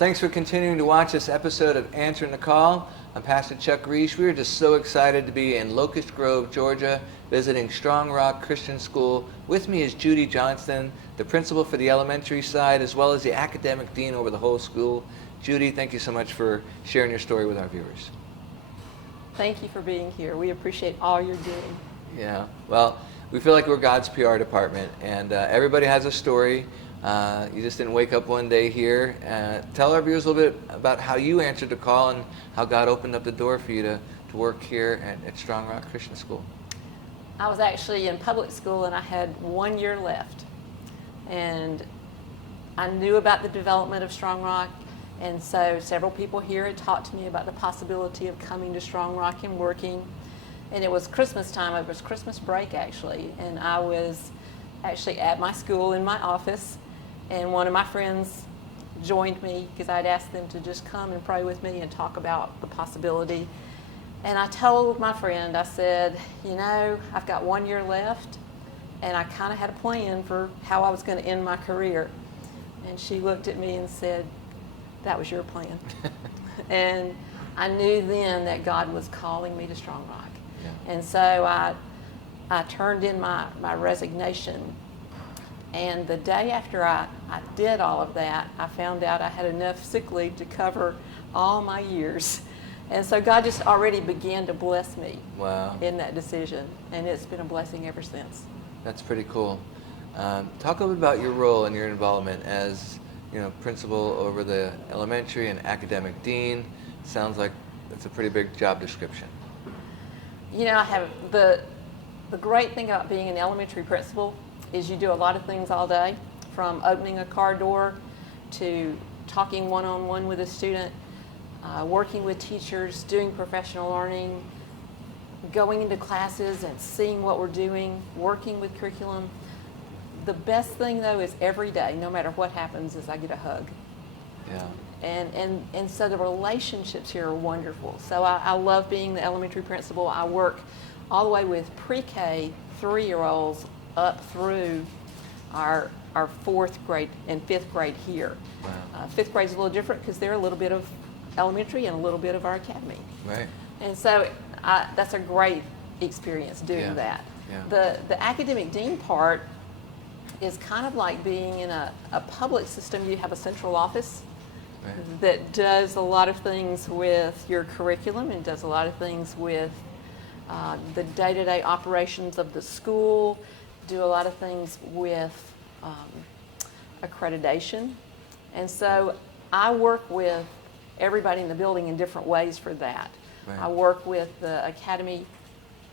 thanks for continuing to watch this episode of Answering the Call. I'm Pastor Chuck Reich. We are just so excited to be in Locust Grove, Georgia, visiting Strong Rock Christian School. With me is Judy Johnston, the principal for the elementary side, as well as the academic dean over the whole school. Judy, thank you so much for sharing your story with our viewers. Thank you for being here. We appreciate all you're doing. Yeah, well, we feel like we're God's PR department, and everybody has a story. You just didn't wake up one day here. Tell our viewers a little bit about how you answered the call and how God opened up the door for you to work here at Strong Rock Christian School. I was actually in public school and I had 1 year left. And I knew about the development of Strong Rock, and so several people here had talked to me about the possibility of coming to Strong Rock and working. And it was Christmas time, it was Christmas break actually, and I was actually at my school in my office, and one of my friends joined me because I'd asked them to just come and pray with me and talk about the possibility. And I told my friend, I said, you know, I've got 1 year left, and I kind of had a plan for how I was going to end my career. And she looked at me and said, that was your plan. And I knew then that God was calling me to Strong Rock. Yeah. And so I turned in my resignation, and the day after I did all of that, I found out I had enough sick leave to cover all my years. And so God just already began to bless me. Wow. In that decision, and it's been a blessing ever since. That's pretty cool. Talk a little bit about your role and your involvement as, principal over the elementary and academic dean. Sounds like it's a pretty big job description. I have the great thing about being an elementary principal is you do a lot of things all day, from opening a car door to talking one-on-one with a student, working with teachers, doing professional learning, going into classes and seeing what we're doing, working with curriculum. The best thing though is every day, no matter what happens, is I get a hug. Yeah. And so the relationships here are wonderful. So I love being the elementary principal. I work all the way with pre-K 3-year-olds up through our 4th grade and 5th grade here. Wow. 5th grade is a little different because they're a little bit of elementary and a little bit of our academy. Right. And so that's a great experience doing that. Yeah. The academic dean part is kind of like being in a public system. You have a central office. Right. That does a lot of things with your curriculum and does a lot of things with the day-to-day operations of the school, do a lot of things with accreditation. And so I work with everybody in the building in different ways for that. Right. I work with the academy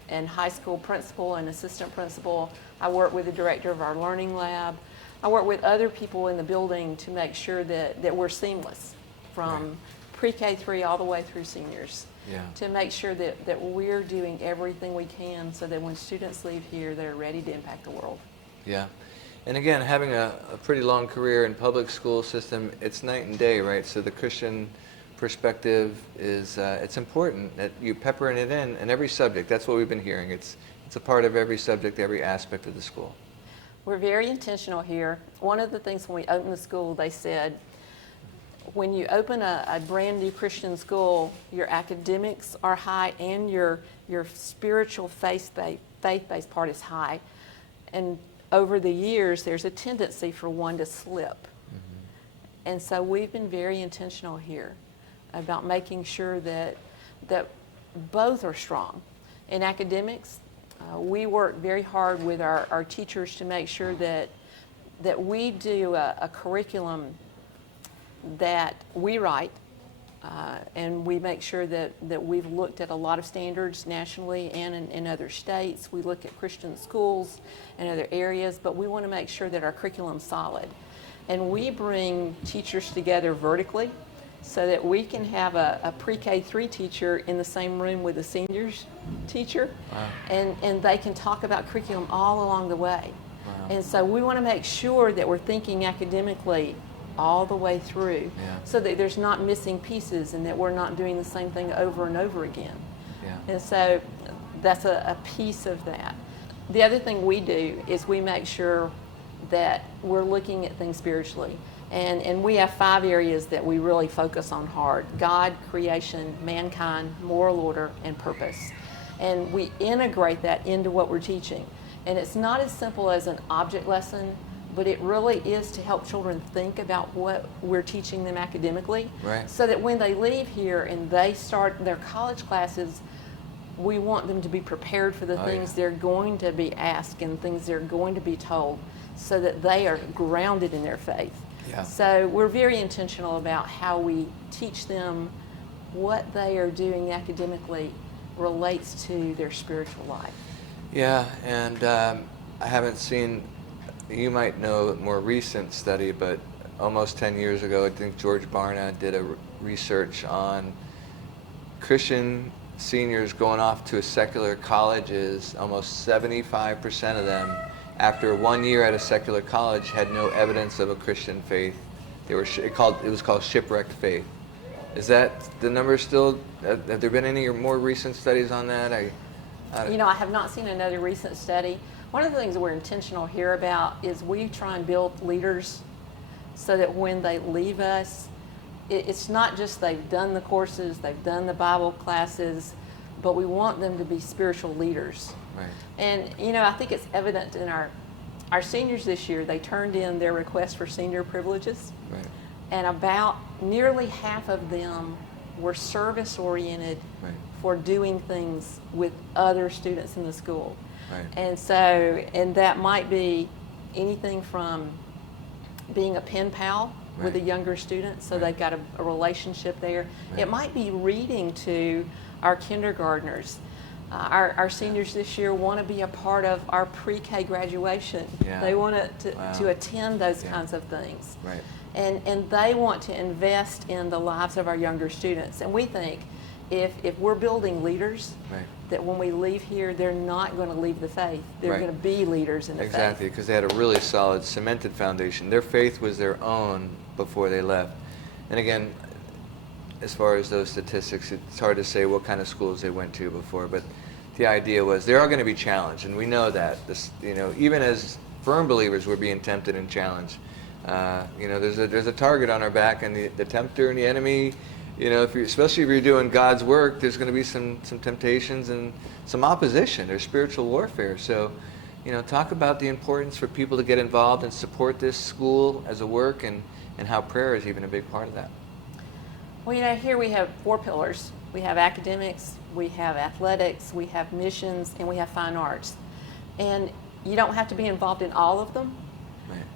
and high school principal and assistant principal. I work with the director of our learning lab. I work with other people in the building to make sure that we're seamless from pre-K 3 all the way through seniors. Yeah. To make sure that we're doing everything we can so that when students leave here, they're ready to impact the world. Yeah. And again, having a pretty long career in public school system, it's night and day, right? So the Christian perspective is, it's important that you peppering it in every subject. That's what we've been hearing. It's a part of every subject, every aspect of the school. We're very intentional here. One of the things when we opened the school, they said, when you open a brand new Christian school, your academics are high and your spiritual faith-based part is high. And over the years, there's a tendency for one to slip. Mm-hmm. And so we've been very intentional here about making sure that both are strong. In academics, we work very hard with our teachers to make sure that we do a curriculum that we write, and we make sure that we've looked at a lot of standards nationally and in other states. We look at Christian schools and other areas, but we want to make sure that our curriculum's solid. And we bring teachers together vertically so that we can have a pre-K 3 teacher in the same room with a seniors teacher. Wow. and they can talk about curriculum all along the way. Wow. And so we want to make sure that we're thinking academically all the way through, so that there's not missing pieces and that we're not doing the same thing over and over again. Yeah. And so that's a piece of that. The other thing we do is we make sure that we're looking at things spiritually. And we have 5 areas that we really focus on hard: God, creation, mankind, moral order, and purpose. And we integrate that into what we're teaching. And it's not as simple as an object lesson, but it really is to help children think about what we're teaching them academically. Right. So that when they leave here and they start their college classes, we want them to be prepared for the things they're going to be asked and things they're going to be told, so that they are grounded in their faith. Yeah. So we're very intentional about how we teach them what they are doing academically relates to their spiritual life. Yeah, and I haven't seen, you might know a more recent study, but almost 10 years ago, I think George Barna did a research on Christian seniors going off to secular colleges. Almost 75% of them, after 1 year at a secular college, had no evidence of a Christian faith. It was called Shipwrecked Faith. Is that the number still? Have there been any more recent studies on that? I have not seen another recent study. One of the things that we're intentional here about is we try and build leaders so that when they leave us, it's not just they've done the courses, they've done the Bible classes, but we want them to be spiritual leaders. Right. And, I think it's evident in our seniors this year. They turned in their request for senior privileges. Right. And about nearly half of them were service-oriented for doing things with other students in the school. Right. And that might be anything from being a pen pal with a younger student, so they've got a relationship there. Right. It might be reading to our kindergartners. Our seniors this year want to be a part of our pre-K graduation. Yeah. They want to attend those kinds of things. Right. And they want to invest in the lives of our younger students. And we think if we're building leaders, that when we leave here, they're not going to leave the faith. They're going to be leaders in the faith. Exactly, because they had a really solid, cemented foundation. Their faith was their own before they left. And again, as far as those statistics, it's hard to say what kind of schools they went to before, but the idea was they are going to be challenged, and we know that. Even as firm believers, we're being tempted and challenged. There's a target on our back, and the tempter and the enemy. Especially if you're doing God's work, there's going to be some temptations and some opposition. There's spiritual warfare. So, talk about the importance for people to get involved and support this school as a work, and how prayer is even a big part of that. Well, here we have 4 pillars. We have academics, we have athletics, we have missions, and we have fine arts. And you don't have to be involved in all of them,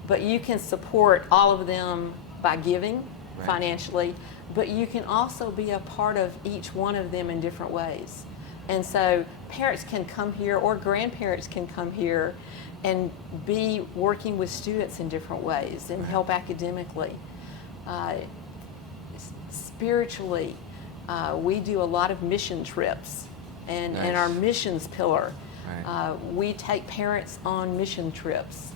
but you can support all of them by giving financially, but you can also be a part of each one of them in different ways. And so parents can come here, or grandparents can come here and be working with students in different ways and help academically. Spiritually, we do a lot of mission trips, and our missions pillar, we take parents on mission trips.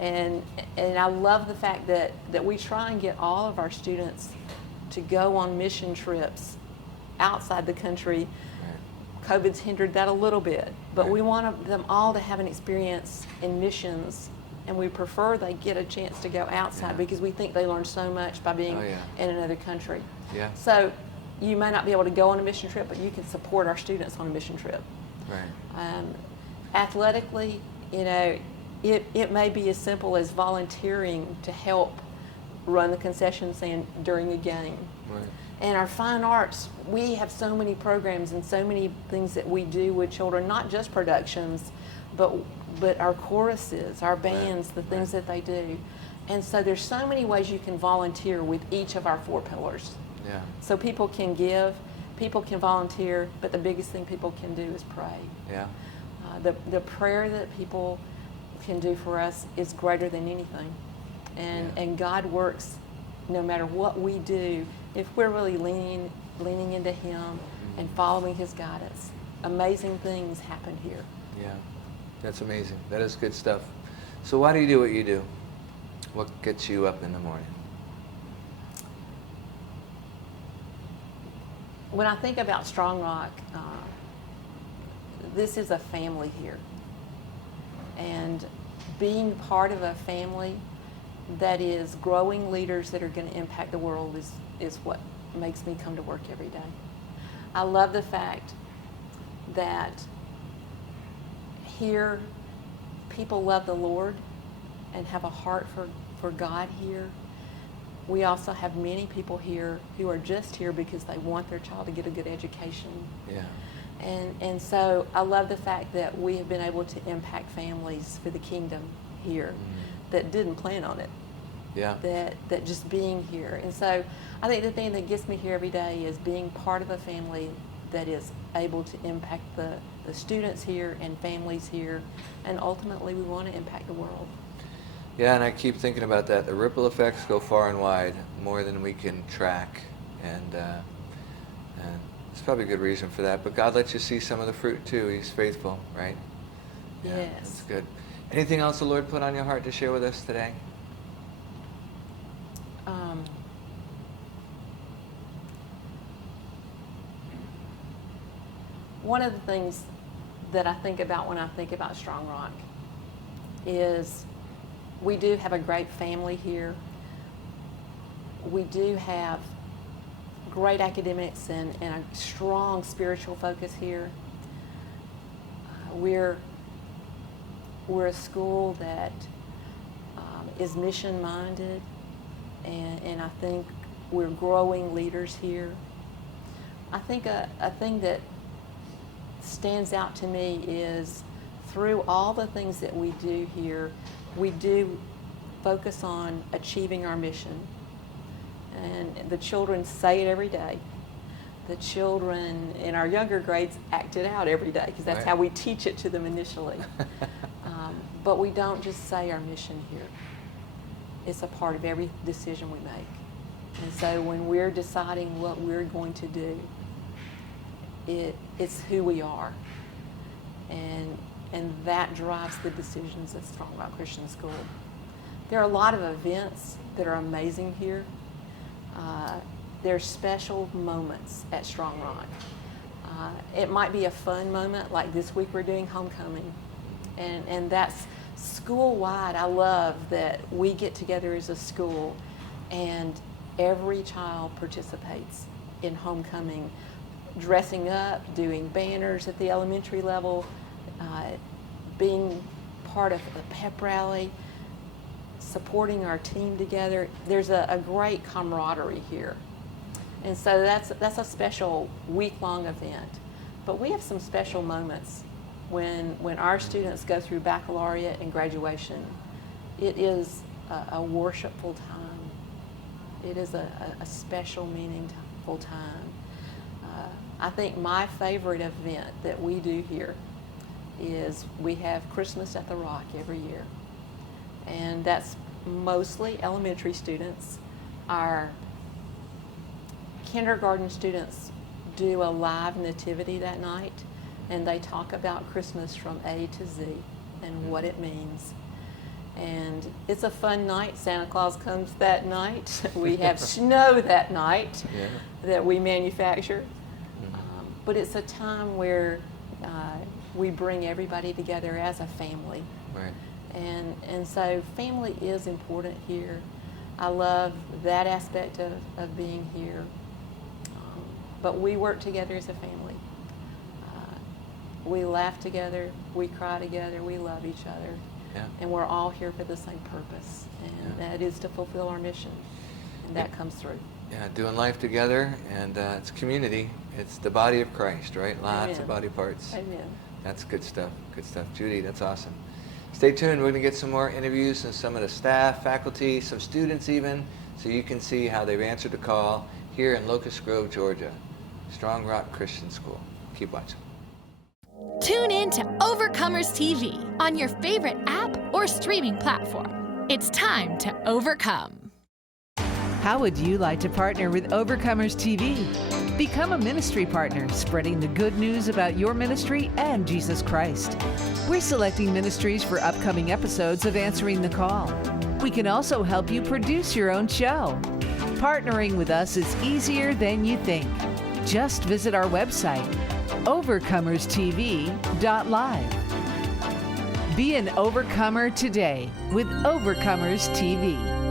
And I love the fact that we try and get all of our students to go on mission trips outside the country. COVID's hindered that a little bit, but we want them all to have an experience in missions, and we prefer they get a chance to go outside because we think they learn so much by being in another country. Yeah. So you may not be able to go on a mission trip, but you can support our students on a mission trip. Athletically, it may be as simple as volunteering to help run the concession stand during a game. And our fine arts, we have so many programs and so many things that we do with children, not just productions, but our choruses, our bands, the things that they do. And so there's so many ways you can volunteer with each of our 4 pillars. So people can give, people can volunteer, but the biggest thing people can do is pray. The prayer that people can do for us is greater than anything. And God works no matter what we do, if we're really leaning into Him and following His guidance. Amazing things happen here. Yeah, that's amazing. That is good stuff. So why do you do what you do? What gets you up in the morning? When I think about Strong Rock, this is a family here. And being part of a family that is growing leaders that are going to impact the world is what makes me come to work every day. I love the fact that here people love the Lord and have a heart for God here. We also have many people here who are just here because they want their child to get a good education. Yeah. And so I love the fact that we have been able to impact families for the kingdom here that didn't plan on it. Yeah. That just being here. And so I think the thing that gets me here every day is being part of a family that is able to impact the students here and families here, and ultimately we want to impact the world. Yeah, and I keep thinking about that. The ripple effects go far and wide, more than we can track, and it's probably a good reason for that. But God lets you see some of the fruit too. He's faithful, right? Yeah, Yes. That's good. Anything else the Lord put on your heart to share with us today? One of the things that I think about when I think about Strong Rock is we do have a great family here. We do have great academics and a strong spiritual focus here. We're a school that is mission-minded, and I think we're growing leaders here. I think a thing that stands out to me is through all the things that we do here, we do focus on achieving our mission. And the children say it every day. The children in our younger grades act it out every day because that's Right. how we teach it to them initially. But we don't just say our mission here. It's a part of every decision we make. And so when we're deciding what we're going to do, it's who we are. And that drives the decisions at Strong Rock Christian School. There are a lot of events that are amazing here. There are special moments at Strong Rock. It might be a fun moment, like this week we're doing homecoming. And that's school-wide. I love that we get together as a school and every child participates in homecoming, dressing up, doing banners at the elementary level, being part of the pep rally, supporting our team together. There's a great camaraderie here. And so that's a special week-long event. But we have some special moments when our students go through baccalaureate and graduation. It is a worshipful time. It is a special, meaningful time. I think my favorite event that we do here is we have Christmas at the Rock every year. And that's mostly elementary students. Our kindergarten students do a live nativity that night, and they talk about Christmas from A to Z and what it means. And it's a fun night. Santa Claus comes that night. We have snow that night that we manufacture. But it's a time where we bring everybody together as a family. Right. And so family is important here. I love that aspect of being here. But we work together as a family. We laugh together, we cry together, we love each other. Yeah. And we're all here for the same purpose, and that is to fulfill our mission. And that comes through. Yeah, doing life together, and it's community. It's the body of Christ, right? Lots Amen. of body parts. Amen. That's good stuff. Good stuff. Judy, that's awesome. Stay tuned. We're going to get some more interviews and some of the staff, faculty, some students even, so you can see how they've answered the call here in Locust Grove, Georgia. Strong Rock Christian School. Keep watching. Tune in to Overcomers TV on your favorite app or streaming platform. It's time to overcome. How would you like to partner with Overcomers TV? Become a ministry partner, spreading the good news about your ministry and Jesus Christ. We're selecting ministries for upcoming episodes of Answering the Call. We can also help you produce your own show. Partnering with us is easier than you think. Just visit our website, overcomerstv.live. Be an overcomer today with Overcomers TV.